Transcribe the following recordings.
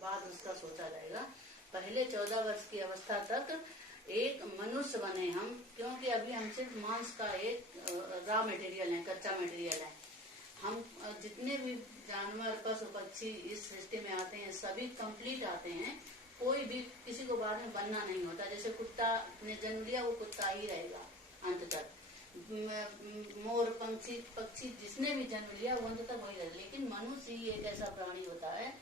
बाद उसका सोचा जाएगा। पहले 14 वर्ष की अवस्था तक एक मनुष्य बने हम, क्योंकि अभी हम सिर्फ मांस का एक रॉ मटेरियल है, कच्चा मटेरियल है। हम जितने भी जानवर पशु पक्षी इस सृष्टि में आते हैं सभी कंप्लीट आते हैं, कोई भी किसी को बाद में बनना नहीं होता। जैसे कुत्ता ने जन्म लिया वो कुत्ता ही रहेगा अंत तक, मोर पक्षी जिसने भी जन्म लिया वो अंत तक वही रहेगा। लेकिन मनुष्य ही एक ऐसा प्राणी होता है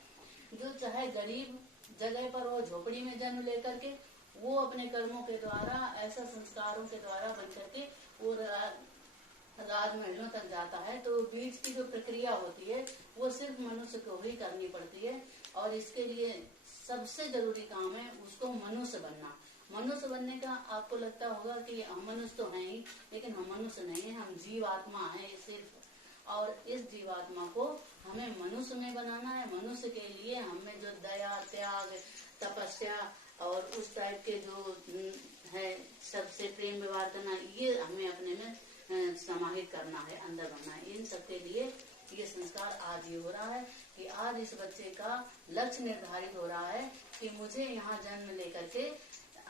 जो चाहे गरीब जगह पर हो, झोपड़ी में जन्म लेकर के, वो अपने कर्मों के द्वारा, ऐसा संस्कारों के द्वारा बन करके वो राजमहलों तक जाता है। तो बीज की जो प्रक्रिया होती है वो सिर्फ मनुष्य को ही करनी पड़ती है, और इसके लिए सबसे जरूरी काम है उसको मनुष्य बनना। मनुष्य बनने का आपको लगता होगा कि हम मनुष्य तो हैं ही, लेकिन हम मनुष्य नहीं है, हम जीवात्मा है सिर्फ। और इस जीवात्मा को हमें मनुष्य में बनाना है। मनुष्य के लिए हमें जो दया, त्याग, तपस्या और उस टाइप के जो है सबसे प्रेम व्यवहार करना, ये हमें अपने में समाहित करना है, अंदर बनना है। इन सबके लिए ये संस्कार आज ही हो रहा है कि आज इस बच्चे का लक्ष्य निर्धारित हो रहा है कि मुझे यहाँ जन्म लेकर के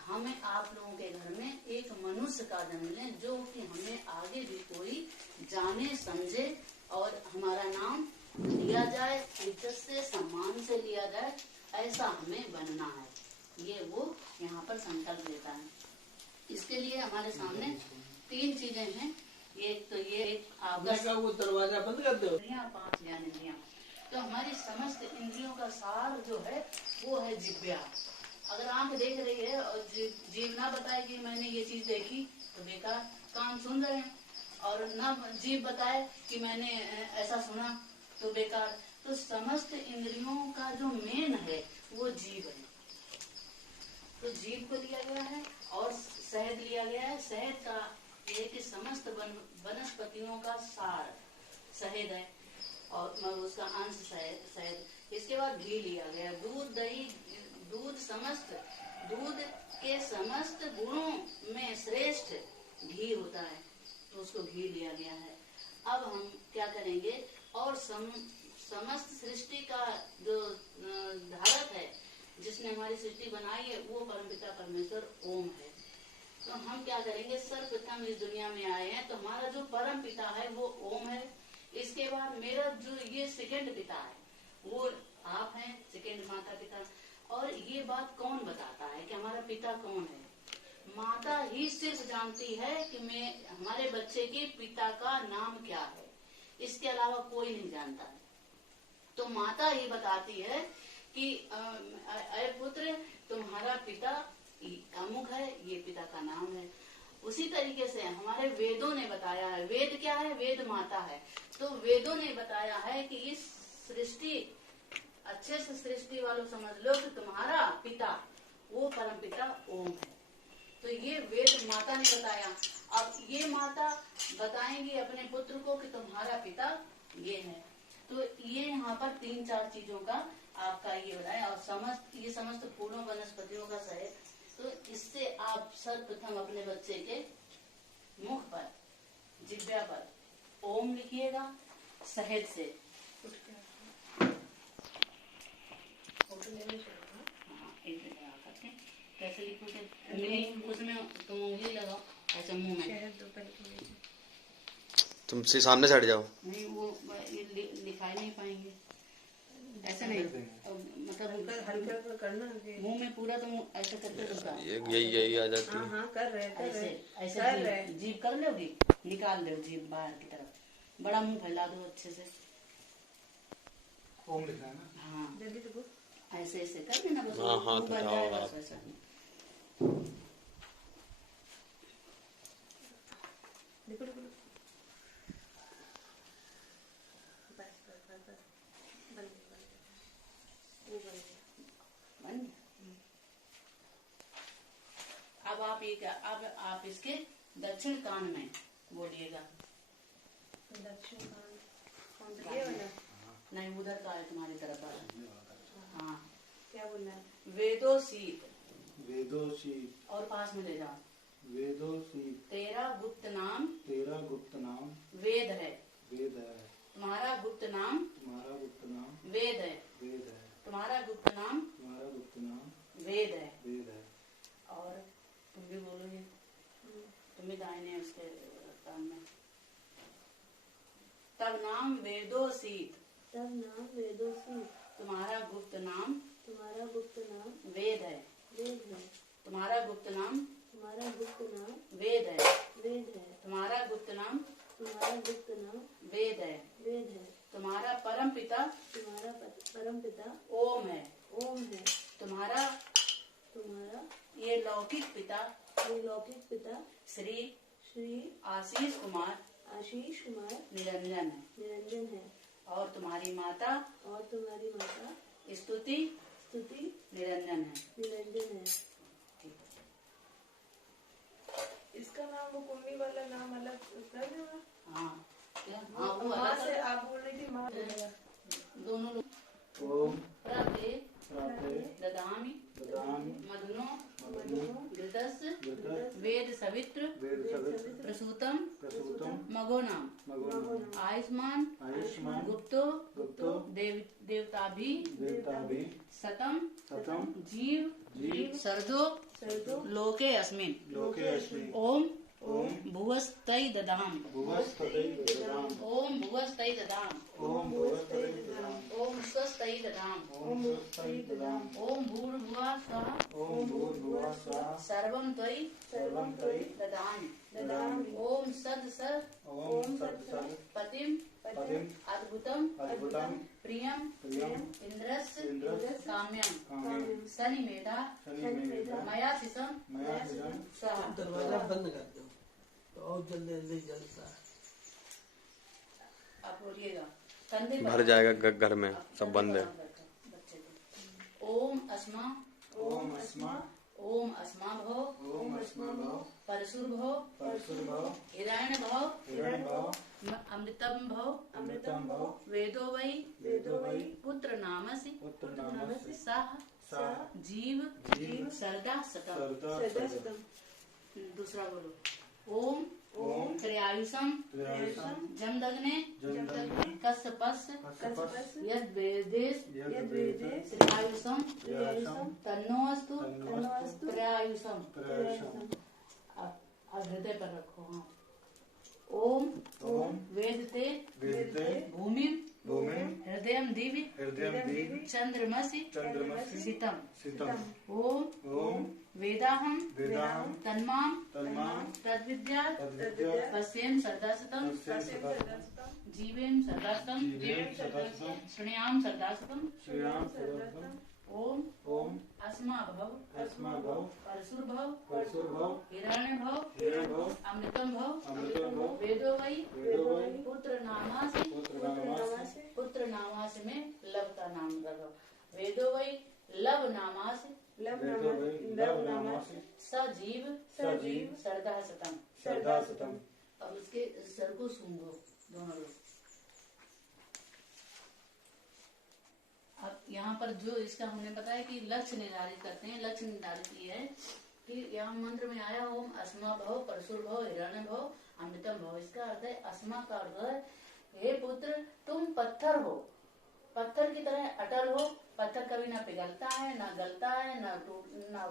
हमें आप लोगों के घर में एक मनुष्य का जन्म लें, जो कि हमें आगे भी कोई जाने समझे और हमारा नाम लिया जाए, इज्जत से सम्मान से लिया जाए, ऐसा हमें बनना है। ये वो यहाँ पर संकल्प लेता है। इसके लिए हमारे सामने 3 चीजें हैं। एक तो ये आपका वो दरवाजा बंद कर दो। 5 ज्ञान इंद्रियां। तो हमारी समस्त इंद्रियों का सार जो है वो है जिह्वा। अगर आंख देख रही है और जीभ ना बताए कि मैंने ये चीज देखी तो बेकार, कान सुन रहे हैं और ना जीभ बताए कि मैंने ऐसा सुना तो बेकार। तो समस्त इंद्रियों का जो मेन है वो जीभ है। तो जीभ को लिया गया है और शहद लिया गया है। शहद का एक समस्त वनस्पतियों का सार शहद है और उसका अंश शहद। इसके बाद घी लिया गया, दूध, दही, दूध के समस्त गुणों में श्रेष्ठ घी होता है, तो उसको घी लिया गया है। अब हम क्या करेंगे, और समस्त सृष्टि का जो धारक है, जिसने हमारी सृष्टि बनाई है, वो परमपिता परमेश्वर ओम है। तो हम क्या करेंगे, सर्वप्रथम इस दुनिया में आए हैं तो हमारा जो परम पिता है वो ओम है। इसके बाद मेरा जो ये सेकंड पिता है वो आप हैं, सेकंड माता पिता। और ये बात कौन बताता है कि हमारा पिता कौन है? माता ही सिर्फ जानती है कि हमारे बच्चे के पिता का नाम क्या है, इसके अलावा कोई नहीं जानता है। तो माता ही बताती है कि अरे पुत्र, तुम्हारा पिता अमुक है, ये पिता का नाम है। उसी तरीके से हमारे वेदों ने बताया है। वेद क्या है? वेद माता है। तो वेदों ने बताया है कि इस सृष्टि, अच्छे से सृष्टि वालों समझ लो कि तुम्हारा पिता वो परम पिता ओम है। तो ये वेद माता ने बताया। अब ये माता बताएंगी अपने पुत्र को कि तुम्हारा पिता ये है। तो ये यहाँ पर 3-4 चीजों का आपका ये हो रहा है। और ये समस्त फूलों वनस्पतियों का शहद। तो इससे आप सर्वप्रथम अपने बच्चे के मुख पर, जिह्वा पर ओम लिखिएगा शहद से। कैसे लिखोगे? उसमें तुम उंगली लगाओ ऐसे मुंह में, तुमसे सामने से हट जाओ। नहीं, वो लिखाई नहीं पाएंगे। ऐसे नहीं, मतलब हल्का करना मुंह में पूरा, तुम ऐसे करके यही आ जाती है। हाँ, कर रहे ऐसे जीभ कर लोगी, निकाल दो जीभ बाहर की तरफ, बड़ा मुंह फैला दो अच्छे से। ओम लिखना है ना? हाँ, ऐसे कर देना बस। हाँ, बन जाए बस वैसा। अब आप इसके दक्षिण कान में बोलिएगा। दक्षिण कान नहीं, उधर का है तुम्हारी तरफ वाला। हाँ, क्या बोलना है? वेदोसीत। वेदोसीत। और पास में ले जाओ। वेदोसीत। तेरा गुप्त नाम वेद है। तुम्हारा गुप्त नाम वेद है। तुम्हारा गुप्त नाम वेद है। वेद है। और तुम भी बोलोगे, तुम भी दाहिने उसके कान में। तब नाम वेदोसीत, तब नाम वेदोसी, तुम्हारा गुप्त नाम तुम्हारा गुप्त नाम वेद है। वेद है। तुम्हारा गुप्त नाम तुम्हारा गुप्त नाम वेद है। वेद है। तुम्हारा गुप्त नाम तुम्हारा गुप्त नाम वेद है। वेद है। तुम्हारा परम पिता तुम्हारा परम पिता ओम है। ओम है। तुम्हारा तुम्हारा ये लौकिक पिता ये लौकिक पिता श्री श्री आशीष कुमार आशीष कुमार निरंजन है। निरंजन है। और तुम्हारी माता और तुम्हारी माता स्तुति स्तुति निरंजन है। निरंजन है। इसका नाम वो कुंडली वाला नाम अलग कर देना। हाँ क्या? हाँ वो माँ अलग से अलग। आप बोल रही थी माँ दोनों लोग ओम प्राते प्राते ददामि ददामि मदनो मदनो घृतस् घृतस् वेद सवित्र वेद सवित्र प्रसूतम प्रसूतम मगोनाम मगोनाम आयुष्मान आयुष्मान गुप्तो गुप्तो देवताभि देवताभि सतम सतम जीव जीव सर्दो सर्दो लोके अस्मिन् लोके अस्मिन् ओम ओम भुवस्तै ददाम भुवस्तै ददाम ओम भुवस्तै ददाम ओम भुवस्तै ददाम ओम स्वस्तै ददाम ओम स्वस्ति ददाम ओम भूर्भुवः स्वः ओम भूर्भुवः स्वः सर्वं त्वयि सर्वं त्वयि ददामि ददामि ओम सद सद ओम सत् सत् पतिम पतिम् अद्भुतम अद्भुतं प्रियम प्रियं इंद्रस्य इन्द्रस्य काम्यम काम्यं सनिमेधा शनिमेधा मया शिसम मया शिरं सह। दरवाजा बंद कर दो तो और जल्दी जल्दी जलता है। आप बोलिएगा कंधे पर भर जाएगा घर में, आप सब कंधे बंद पर है। हाथ रखो बच्चे को। ओम अस्मा ओम अस्मा ओम अस्मा भव ओम अस्मा भव परशुर भव परशुर्भव हिरण्य भव हिरण्यभव अमृतम भव अमृतं भव वेदो वै वेदो वै पुत्र नामसि पुत्रनामस्य सह सा जीव जीव सरदा सतम। सर्दा सदा सर्वं सतम। दूसरा बोलो ओम ओम त्र्यायुषम त्रयायुषं जमदग्ने जमदग्ने कस्पस कस्पस् यद वेदेश यद्वेदे त्र्यायुषम त्रयायुषं तन्नोऽस्तु तन्नोऽस्तु त्र्यायुषम। त्रयायुषं। अब हृदय पर रखो। हाँ ओम ओम वेदते वेदते भूमि भूमिं हृदय दिव्य हृदयं दिवि चंद्रमसि चन्द्रमसि सितम। सितम्। ओम ओम वेदाहम वेदाहं तन्माम तन्मां तद्विद्या तद्विद्या पश्येम सरदासतम तस्यं सदा जीवेम सरदासतम जीवेम सदासं श्रेयाम सरदासतम। श्रेयां सदासं। ओम ओम अस्मा भव अस्मा भव परशुर भव परशुर्भव हिरण्य भव हिरण्यभव अमृतम भव अमृतं भव वेदो वै वेदो वै पुत्र नामासि पुत्रनामासि पुत्र नामासि में लब का नाम रखो। वेदो वै लब नामासि वेदो वै लव नामासि सजीव सजीव सरदा सतम। सर्दा सतम्। अब उसके सर को सूंघो दोनों लोग। अब यहाँ पर जो इसका हमने बताया कि लक्ष्य निर्धारित करते हैं। लक्ष्य निर्धारित ये है कि यहाँ मंत्र में आया ओम अस्मा भव परशुर भव हिरण्य भव अमृतम भव। इसका अर्थ है अस्मा का अर्थ है हे पुत्र तुम पत्थर हो, पत्थर की तरह अटल हो। पत्थर कभी ना पिघलता है, ना गलता है, ना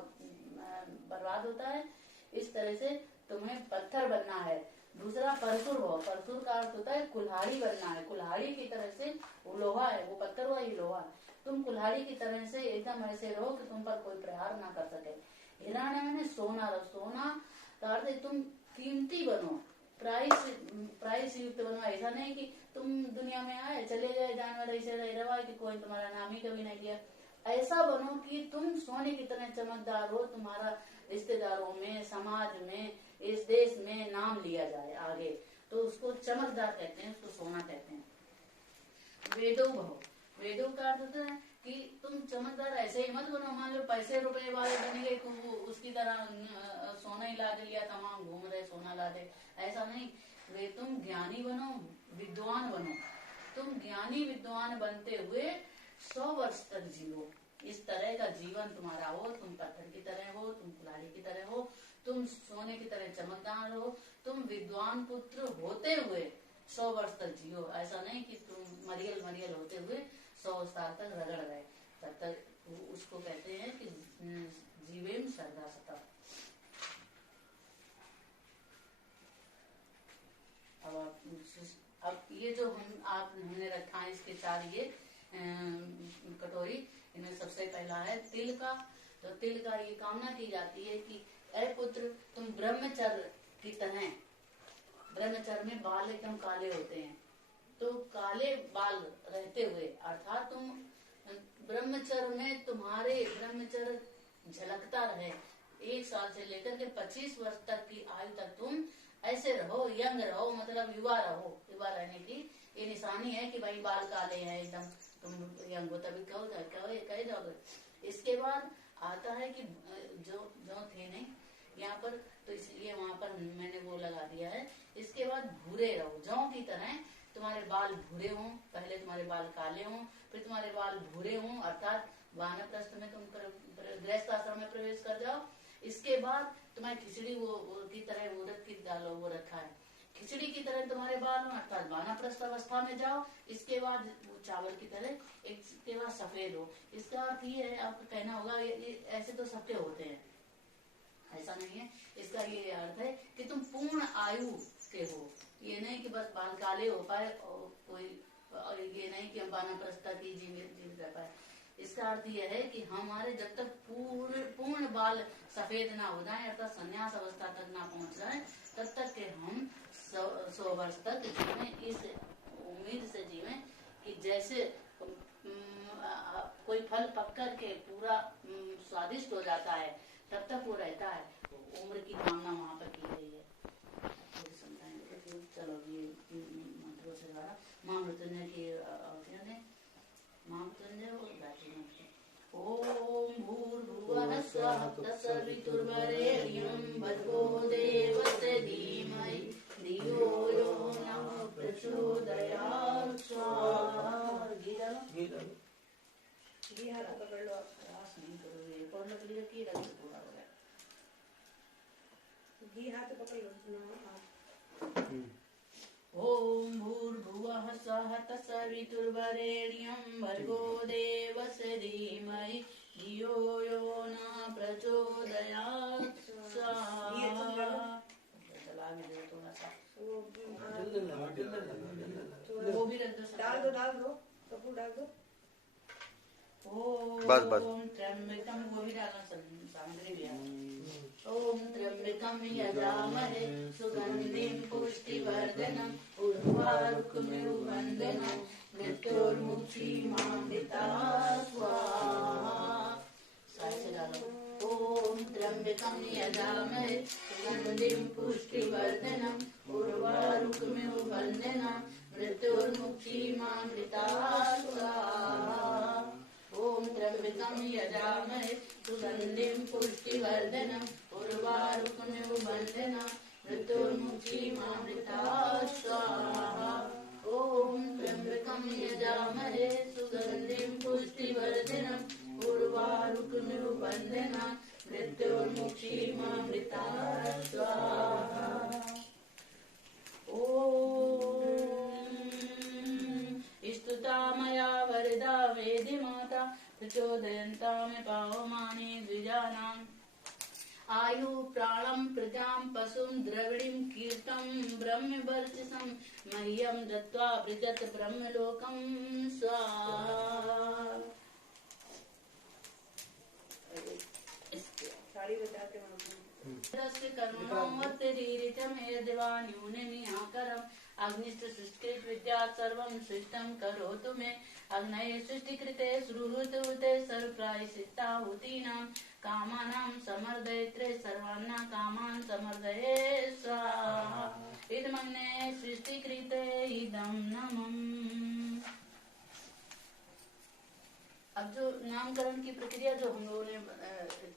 बर्बाद होता है। इस तरह से तुम्हें पत्थर बनना है। दूसरा परशुर भव, परशुर का अर्थ होता है कुल्हाड़ी बनना है। कुल्हाड़ी की तरह से वो लोहा है, वो पत्थर हुआ, ये लोहा है। तुम कुल्हाड़ी की तरह से एकदम ऐसे रहो कि तुम पर कोई प्रहार ना कर सके। हिरण्य में सोना रहो, सोना का अर्थ है तुम कीमती बनो, प्राइस युक्त बनो। ऐसा नहीं कि तुम दुनिया में आए चले गए जानवर ऐसे रहा कि कोई तुम्हारा नाम ही कभी नहीं लिया। ऐसा बनो कि तुम सोने की तरह चमकदार हो, तुम्हारा रिश्तेदारों में, समाज में, इस देश में नाम लिया जाए आगे। तो उसको चमकदार कहते हैं, उसको सोना कहते हैं। वेदो भव, वेदों का अर्थ होता है कि तुम चमकदार ऐसे ही मत बनो। मान लो पैसे रुपए वाले बन गए तो उसकी तरह सोना ही ला दे लिया, तमाम घूम रहे सोना ला दे, ऐसा नहीं। वे तुम ज्ञानी बनो, विद्वान बनो। तुम ज्ञानी विद्वान बनते हुए 100 वर्ष तक जियो। इस तरह का जीवन तुम्हारा हो। तुम पत्थर की तरह हो, तुम कुल्हाड़ी की तरह हो, तुम सोने की तरह चमकदार हो, तुम विद्वान पुत्र होते हुए 100 वर्ष तक जियो। ऐसा नहीं कि तुम मरियल होते हुए 100 साल तक रगड़ गए। तब तक उसको कहते हैं कि जीवेम श्रद्धा सतत। अब ये जो हमने रखा है इसके चार ये कटोरी, इनमें सबसे पहला है तिल का। तो तिल का ये कामना की जाती है कि अरे पुत्र तुम ब्रह्मचर्य की तरह, ब्रह्मचर्य में बाल एकदम काले होते हैं, तो काले बाल रहते हुए अर्थात तुम ब्रह्मचर्य में तुम्हारे ब्रह्मचर्य झलकता रहे, 1 साल से लेकर के 25 वर्ष तक की आयु तक तुम ऐसे रहो, यंग रहो, मतलब युवा रहो। युवा रहने की ये निशानी है कि भाई बाल काले हैं एकदम, तुम यंग हो, तभी कह जाओगे। इसके बाद आता है कि जो थे नहीं यहाँ पर, तो इसलिए वहाँ पर मैंने वो लगा दिया है। इसके बाद भूरे रहो, जौ की तरह तुम्हारे बाल भूरे हों, पहले तुम्हारे बाल काले हों, फिर तुम्हारे बाल भूरे हों, अर्थात वानप्रस्थ में तुम गृहस्थ आश्रम में प्रवेश कर जाओ। इसके बाद तुम्हारी खिचड़ी वो की तरह वो रख डालो, वो रखा है खिचड़ी की तरह तुम्हारे बाल हो, अर्थात वानप्रस्थ अवस्था में जाओ। इसके बाद वो चावल की तरह, इसके बाद सफेद हो। इसका अर्थ ये है, आपको कहना होगा ये ऐसे तो सबके होते हैं, ऐसा नहीं है। इसका ये अर्थ है कि तुम पूर्ण आयु के हो, ये नहीं कि बस बाल काले हो पाए और कोई, और ये नहीं कि हम वानप्रस्थ की जीवित रह पाए। इसका अर्थ यह है कि हमारे जब तक पूर्ण बाल सफेद ना हो जाए, अर्थात संन्यास अवस्था तक ना पहुंच जाए, तब तक के हम 100 वर्ष तक जीवें, इस उम्मीद से जीवें कि जैसे कोई फल पक कर के पूरा स्वादिष्ट हो जाता है तब तक वो रहता है, उम्र की कामना वहाँ पर की गई है। चलो ये मंत्रों से द्वारा माँ मृत्युंजय की अवधियों ने माँ मृत्युंजय और गायत्री मंत्र। ओम भूर्भुवः स्वः तत्सवितुर्वरेण्यं भर्गो देवस्य धीमहि धियो यो नः प्रचोदयात्। स्वाहा। घी हाथ पकड़ लो आप, प्रयास नहीं करो, ये पढ़ने के लिए की रंग पूरा हो गया। घी हाथ पकड़ लो। ओम भूर्भुवः स्वः तत्सवितुर्वरेण्यं भर्गो देवस्य धीमहि धियो यो नः प्रचोदयात्। स्वाहा। चला भी दो थोड़ा सा, वो भी रख दो, डाल दो कपूर डाल दो। बस। ओम त्र्यंबकं, वो भी डालना, सामग्री भी है। ओम त्र्यंबकं यजामहे सुगंधिं पुष्टिवर्धनम् उर्वारुकमिव बन्धनं मृत्योर्मुक्षीमामृतात्। स्वाहा। साइड डालो। ओम त्र्यंबकं यजामहे सुगंधिं पुष्टिवर्धनम् उर्वारुकमिव बन्धनं मृत्योर्मुक्षीमामृतात्। स्वाहा। ओम त्र्यंबकं यजामहे सुगंधिं पुष्टिवर्धनम् उर्वारुकमिव बन्धनं मृत्योर्मुक्षीमामृतात्। स्वाहा। ओम त्र्यंबकं यजामहे सुगंधिं पुष्टिवर्धनम् उर्वारुकमिव बन्धनं मृत्योर्मुक्षीमामृतात्। स्वाहा। ओम स्तुता मया वरदा वेदि माता प्रचोदयन्ता मे पावमाने द्विजानाम् आयु प्राणं प्रजां पशुं द्रविणीं कीर्तं ब्रह्मवर्चसं मह्यं दत्त्वा व्रजत ब्रह्मलोकं। स्वाहा। साड़ी बताते हैं अग्निष्ट सृष्टिकृत विद्या सर्वं सृष्टं करोतु मे अग्नये सृष्टिकृते सुहृते सर्वप्रायश्चित्ताहुतीनां कामानां समर्दयित्रे सर्वान् कामान् समर्दये। स्वाहा। इदमग्ने सृष्टिकृते इदं नमः। अब जो नामकरण की प्रक्रिया जो हम लोगों ने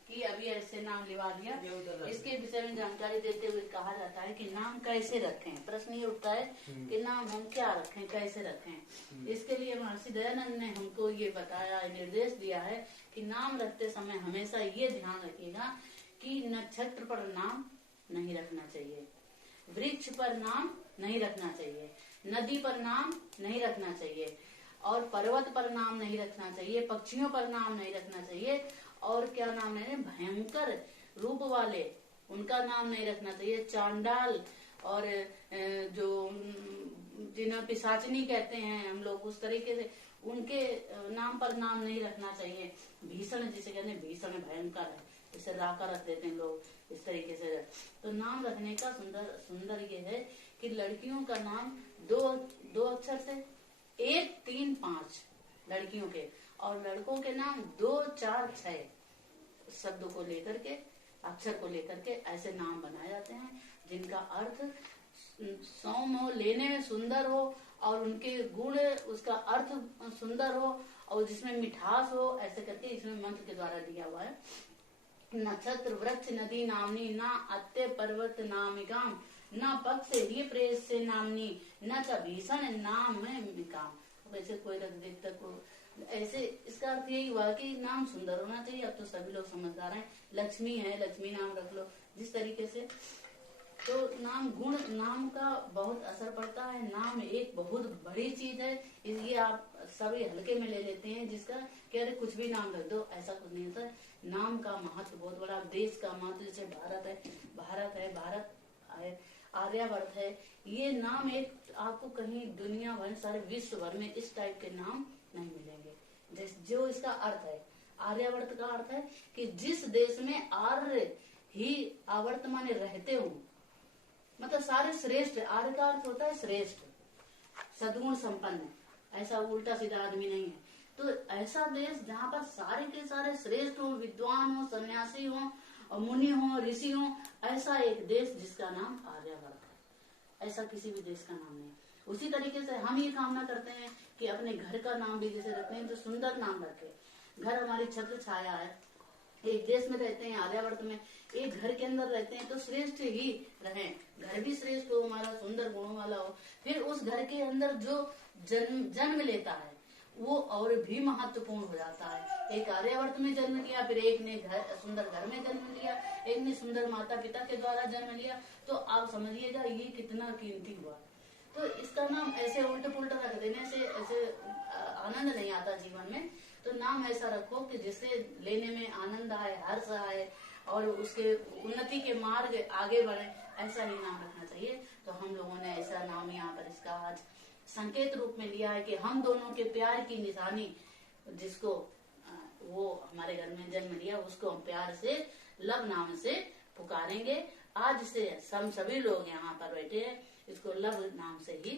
की, अभी ऐसे नाम लिवा दिया, इसके विषय में जानकारी देते हुए कहा जाता है कि नाम कैसे रखें। प्रश्न ये उठता है कि नाम हम क्या रखें, कैसे रखें। इसके लिए महर्षि दयानंद ने हमको ये बताया, निर्देश दिया है कि नाम रखते समय हमेशा ये ध्यान रखिएगा कि नक्षत्र पर नाम नहीं रखना चाहिए, वृक्ष पर नाम नहीं रखना चाहिए, नदी पर नाम नहीं रखना चाहिए, और पर्वत पर नाम नहीं रखना चाहिए, पक्षियों पर नाम नहीं रखना चाहिए, और क्या नाम है, भयंकर रूप वाले उनका नाम नहीं रखना चाहिए, चांडाल और जो जिन्हें पिशाचनी कहते हैं हम लोग, उस तरीके से उनके नाम पर नाम नहीं रखना चाहिए। भीषण जिसे कहते हैं, भीषण भयंकर है, इसे राका रख देते हैं लोग इस तरीके से। तो नाम रखने का सुंदर ये है कि लड़कियों का नाम दो अक्षर से 1, 3, 5 लड़कियों के, और लड़कों के नाम 2, 4, 6 शब्दों को लेकर के, अक्षर को लेकर के ऐसे नाम बनाए जाते हैं जिनका अर्थ सौम्य हो, लेने में सुंदर हो, और उनके गुण उसका अर्थ सुंदर हो, और जिसमें मिठास हो, ऐसे करके इसमें मंत्र के द्वारा दिया हुआ है। नक्षत्र वृक्ष नदी नामनी, ना अत्य पर्वत नामिकाम, न पक्ष ही प्रेस से नामनी, न च भीषण नाम में काम। वैसे कोई रख देता को ऐसे, इसका अर्थ यही हुआ कि नाम सुंदर होना चाहिए। अब तो सभी लोग समझदार हैं, लक्ष्मी है, लक्ष्मी नाम रख लो, जिस तरीके से। तो नाम गुण, नाम का बहुत असर पड़ता है। नाम एक बहुत बड़ी चीज है, इसलिए आप सभी हल्के में ले लेते हैं, जिसका कह रहे कुछ भी नाम रख दो, ऐसा कुछ नहीं होता। नाम का महत्व बहुत बड़ा, देश का महत्व, जैसे भारत है, आर्यावर्त है, ये नाम एक आपको कहीं दुनिया भर, सारे विश्व भर में इस टाइप के नाम नहीं मिलेंगे। जो इसका अर्थ है, आर्यावर्त का अर्थ है कि जिस देश में आर्य ही आवर्त माने रहते हो, मतलब सारे श्रेष्ठ। आर्य का अर्थ होता है श्रेष्ठ, सद्गुण संपन्न, ऐसा उल्टा सीधा आदमी नहीं है। तो ऐसा देश जहाँ पर सारे के सारे श्रेष्ठ हो, विद्वान हो, सन्यासी हो, और मुनि हो, ऋषि हो, ऐसा एक देश जिसका नाम आर्यावर्त है। ऐसा किसी भी देश का नाम नहीं। उसी तरीके से हम ये कामना करते हैं कि अपने घर का नाम भी जैसे रखते हैं तो सुंदर नाम रखे। घर हमारी छत्र छाया है, एक देश में रहते हैं, आर्यावर्त में, एक घर के अंदर रहते हैं तो श्रेष्ठ ही रहें, घर भी श्रेष्ठ हो, हमारा सुंदर गुणों वाला हो। फिर उस घर के अंदर जो जन्म लेता है वो और भी महत्वपूर्ण हो जाता है। एक आर्यावर्त में जन्म लिया, फिर एक ने सुंदर घर में जन्म लिया, एक ने सुंदर माता पिता के द्वारा जन्म लिया, तो आप समझिएगा ये कितना कीमती हुआ। तो इसका नाम ऐसे उल्टे पुल्टा रख देने से ऐसे आनंद नहीं आता जीवन में। तो नाम ऐसा रखो कि जिससे लेने में आनंद आए, हर्ष आए, और उसके उन्नति के मार्ग आगे बढ़े, ऐसा ही नाम रखना चाहिए। तो हम लोगों ने ऐसा नाम यहाँ पर इसका आज संकेत रूप में लिया है कि हम दोनों के प्यार की निशानी, जिसको वो हमारे घर में जन्म लिया, उसको हम प्यार से लव नाम से पुकारेंगे। आज से हम सभी लोग यहाँ पर बैठे हैं, इसको लव नाम से ही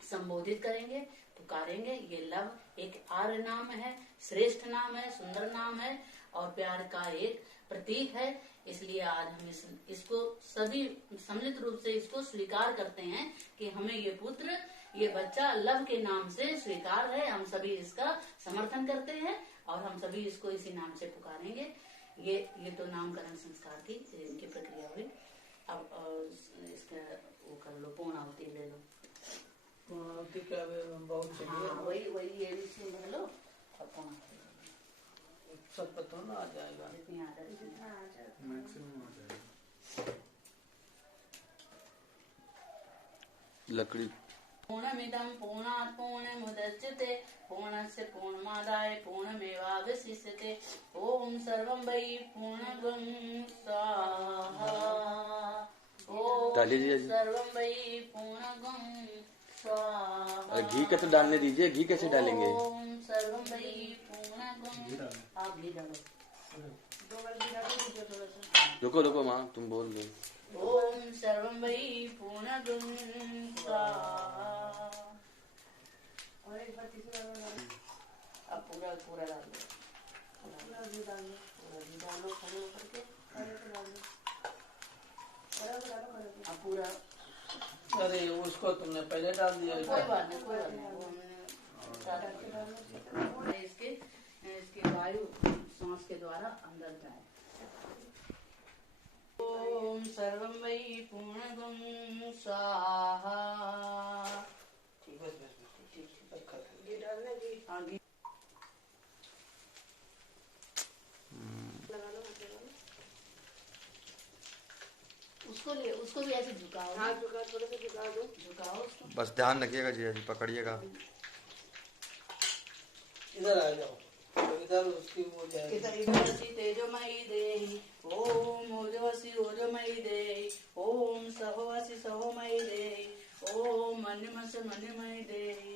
संबोधित करेंगे, पुकारेंगे। ये लव एक आर्य नाम है, श्रेष्ठ नाम है, सुंदर नाम है, और प्यार का एक प्रतीक है। इसलिए आज हम इसको सभी सम्मिलित रूप से इसको स्वीकार करते हैं कि हमें ये पुत्र, ये बच्चा लव के नाम से स्वीकार है। हम सभी इसका समर्थन करते हैं और हम सभी इसको इसी नाम से पुकारेंगे। ये तो नामकरण संस्कार की इनकी प्रक्रिया हुई। अब इसका वो कर लो, पूर्णाहुति ले लो। पूर्णाहुति का बहुत चाहिए। हाँ, वही ये भी सुन लो। अब पूर्णाहुति सब पता ना आ जाएगा, जितनी आ जाए मैक्सिमम आ जाएगा। लकड़ी। पूर्णमिदं पूर्णात् पूर्णमुदच्यते पूर्णस्य पूर्णमादाय पूर्णमेवावशिष्यते। ओम सर्वं वै पूर्णगं स्वाहा। ओम सर्वं वै पूर्णगं स्वाहा। घी का तो डालने दीजिए, घी कैसे डालेंगे? ओम सर्वं वै पूर्णगं। आप घी डालो, रुको माँ, तुम बोल दो। ओम सर्वं वै पूर्णगं स्वाहा। और एक बार तीसरा अब पूरा डाल दो, पूरा घी डालो, खड़े होकर के अब पूरा। अरे उसको तुमने पहले डाल दिया। कोई बात नहीं, वो हमने इसके वायु सांस के द्वारा अंदर जाए। ओम सर्वं वै पूर्णगं स्वाहा। आगे उसको भी ऐसे झुकाओ। हाँ, झुकाओ, थोड़ा सा झुकाओ दो, झुकाओ उसको। बस ध्यान रखिएगा जी, पकड़िएगा। इधर आ जाओ, तो इधर उसकी वो जाएगी। इदमसि तेजोमयी देहि ओम ओजोसि ओजोमयी देहि ओम सहोसि सहोमयी देहि ओम मन्यमसि मन्यमयी देहि